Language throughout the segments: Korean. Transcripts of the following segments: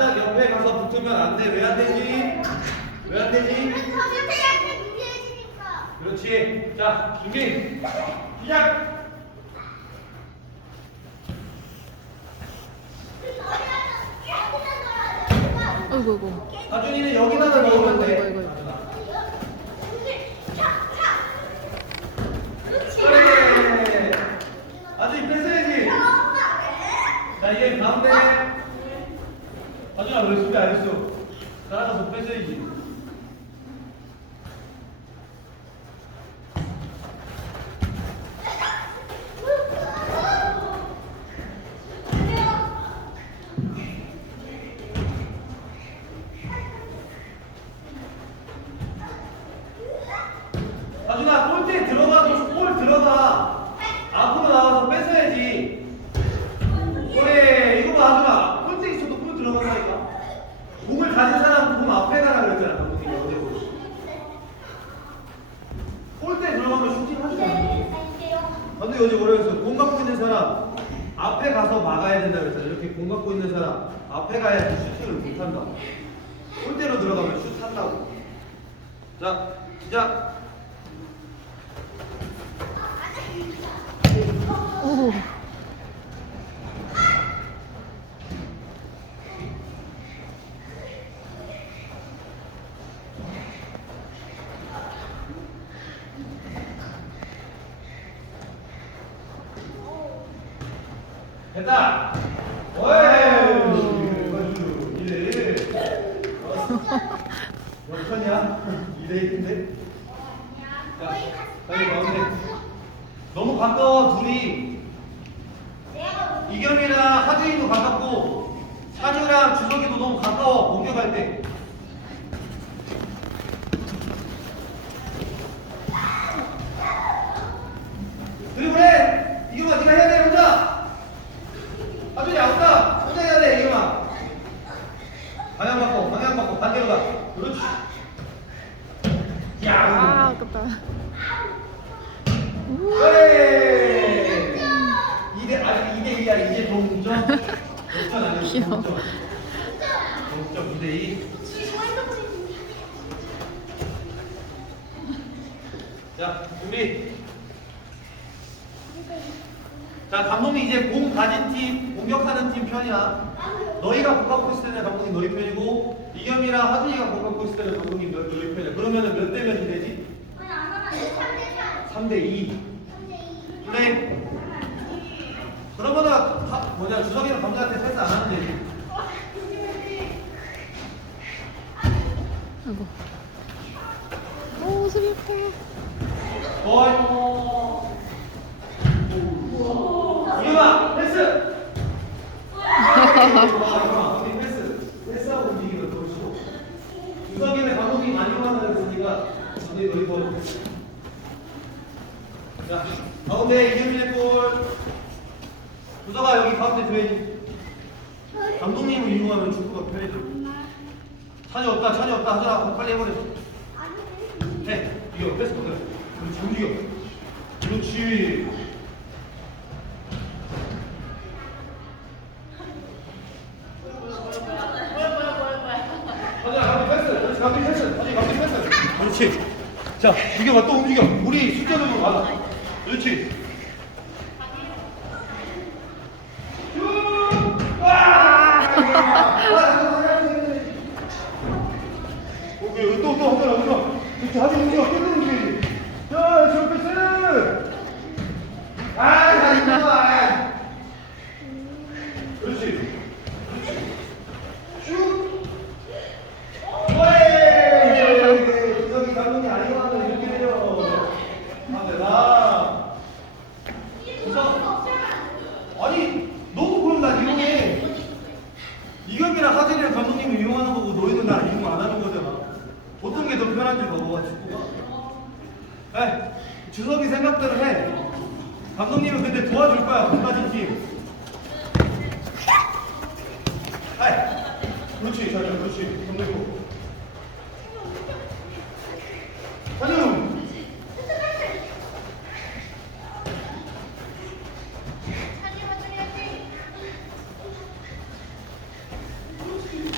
바짝 옆에 가서 붙으면 안 돼. 왜 안 되지? 왜 안 되지? 그렇지. 자, 준비. 시작. 아이고 아이고. 하준이는 여기다가 넣으면 돼. 이거, 이거, 이거. 그래. 하준이 뺏어야지. 자, 이제 가운데. 하준아, 왜 준비 안 했어? 따라가서 뺏어야지. 하준아, 골대 들어가. 골 들어가. 앞으로 나와서 뺏어야지. 그래, 이거 봐, 하준아. 골대 있어도 골 들어간다니까. 공을 가진 사람 공 앞에 가라 그랬잖아, 감독님이 어제. 골대 들어가면 슈팅 하지 어제 뭐라 그랬어? 공 갖고 있는 사람 앞에 가서 막아야 된다 그랬잖아. 이렇게 공 갖고 있는 사람 앞에 가야지 슈팅을 못 한다고. 골대로 들어가면 슛 한다고. 자, 시작. 오. 됐다. 어이. 이래. 몇 쳤냐? 2대 1인데. 자, 빨리 가운데. 너무 가까워 둘이. 이겸이랑 하준이도 가깝고 찬우랑 주석이도 너무 가까워 공격할 때. 그리고 그래 이겸아 네가 해야 돼 혼자. 하준이 아웃다. 혼자 해야 돼 이겸아. 방향 바꿔 방향 바꿔 반대로 가. 그렇지. 아 야. 아깝다. 그래. 2대 아직 2대 2야 이제 동점. 역전 아니야 귀여워. 동점. 동점 2대 2. 자, 우리 자 감독님 이제 공 가진 팀 공격하는 팀 편이야. 너희가 공 갖고 있을 때는 감독님 너희 편이고 이겸이랑 하준이가 공 갖고 있을 때는 감독님 너- 너희 편이야. 그러면은 몇 대 몇이 되지? 3대 2. 그래. 그러면은 가, 뭐냐 주성이랑 감독한테 패스 안 하면 되지. 아이고. 오 슬퍼. 거의. 이겸아 패스. 아, 우리 패스. 패스하고 움직이면 더 쉬워. 주성이는 감독이 많이 원한다 그랬으니까 감독이 너희 더 패스. 자, 가운데 골. 주성아 여기 가운데 줘야지. 감독님을 이용하면 축구가 편해져. 찬이 없다, 찬이 없다 하잖아. 빨리 해버려. 해. 이겨. 뺏어 그래. 그렇지. 움직여. 그렇지. 가자, 가비 패스. 그렇지, 가비 패스. 가비, 가비 패스. 그렇지. 자, 이겨봐. 또 움직여. 우리 숙제적으로 가자. 그렇지. 슛! 와! 오케이, 또, 또, 하더라, 하더라. 그렇지, 하지, 움직여. 계속 움직여야지. 자, 저 패스! 아, 나 이거 봐. 그렇지. 그렇지. 슛! 왜? 구석이 감독이 아니면 이렇게 돼요. 아, 대박. 구석. 아니, 너도 그럼 나 이용해. 이겸이랑 하진이랑 감독님을 이용하는 거고 너희는 나 이용 안 하는 거잖아. 어떤 게 더 편한지 봐봐, 축구가. 에, 주석이 생각대로 해. 감독님은 근데 도와줄 거야, 공가진 팀. 아이, 그렇지, 자, 자, 그렇지. 감독님. 찬우.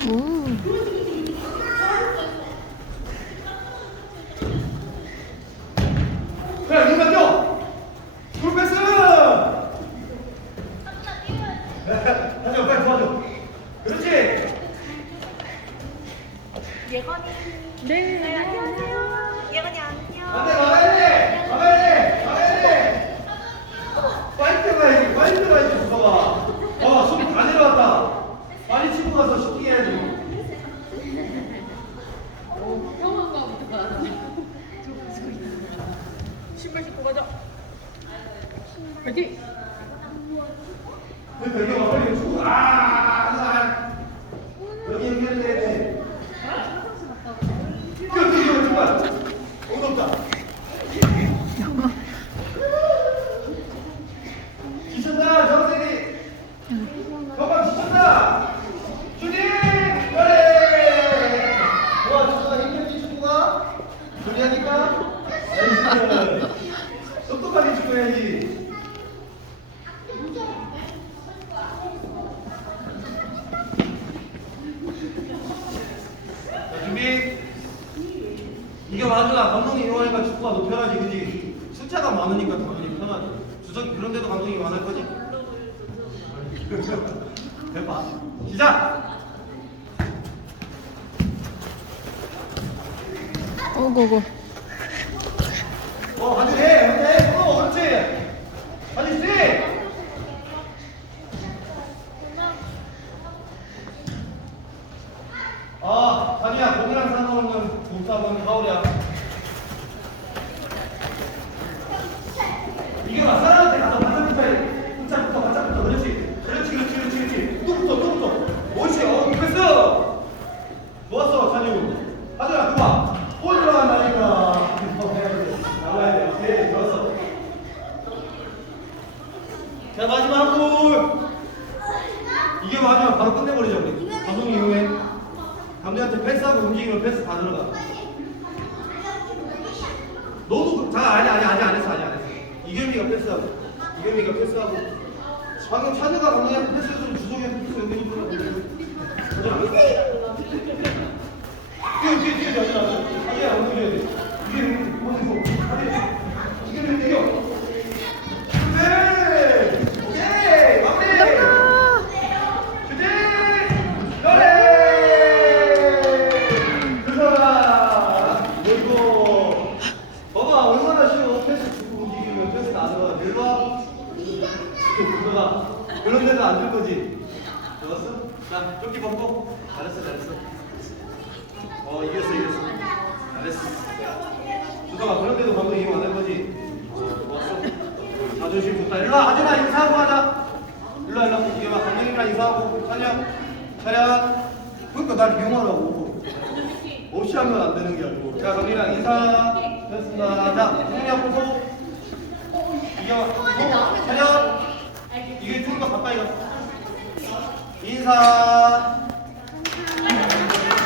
오. 그래, 눈 감겨! 볼 패스! 하자, 빨리 도와줘. 그렇지! 네. 안녕하세요. 예건이 안녕. 안 돼, 나가야 돼! 나가야 돼! 나가야 돼! 파이트 가야지, 파이트 가야지, 무서워. 어, 수비 다 내려왔다. 빨리 치고 가서 슈팅 해야지. 신발 신고 가자. 화이팅! 그 배경아, 빨리 치고. 아, 아, 여기 연결돼야 돼. 뛰어, 뛰어, 뛰어, 정말. 어렵다. 지쳤다, 정세기. 저만 지쳤다. 슈팅! 그래! 좋아, 좋아. 힘들게 축구가. 조리하니까. 나이스. 똑똑하게 축구해야지. 자, 준비. 이게 맞아. 감독이 이용하니까 축구가 더 편하지, 그지? 숫자가 많으니까 당연히 편 하지. 주석 그런데도 감독이 많을 거지? 대박. 시작. 오고고. 어, 한줄 해, 한줄 해. 어, 그렇지. 한줄 씨. 아, 자기야, 공이랑 상관없는 몸싸움은 파울이야. 이게 봐, 사람한테 가서 반짝이 차이. 붙잡부터, 반짝부터. 그렇지. 그렇지, 그렇지, 그렇지, 그렇지. 또 붙어, 또 붙어. 옳지, 어, 패스. 좋았어, 찬유. 하준아, 그봐. 볼 들어간다니까. 나가야 돼. 오케이, 좋았어. 자, 마지막 골. 이게 마지막 바로 끝내버리자, 우리. 감독님 이용해. 감독한테 패스하고 움직이면 패스 다 들어가. 너도 그- 자 아니 아니 아니 안 했어 아니 안 했어. 이겸이가 패스하고 이겸이가 패스하고 방금 찬우가 감독한테 패스해서 주성이한테 패스 여기 좀 들어. 가자. 뛰어 뛰어 뛰어 뛰어 뛰어. 아니야 안 뛰어야 돼. 이겸이 어디서? 아니 이겸이 뛰어. 네. 오케이 마무리. 슈팅! 그래! 그거라! 이거 봐봐 얼마나 쉬워 패스 주고 움직이면 패스 안 들어가 내려와 그거가 그런 데도 안 줄 거지 좋았어? 자 조끼 벗고. 잘했어 잘했어. 어 이겼어 이겼어. 잘했어. 주성아 그런 데도 감독 이용 안할 거지? 어, 좋았어. 자존심 좋다. 일로 와 하준아 인사하고 하자. 일로 와 일로 와. 이겨봐 감독님이랑 인사하고. 차려 차려 그러니까 날 이용하라고. 없이 하면 안 되는 게 아니고. 자 감독님이랑 인사 됐습니다. 자 감독님 앞으로 이겨. 차려 이게 좀 더 가까이 가 인사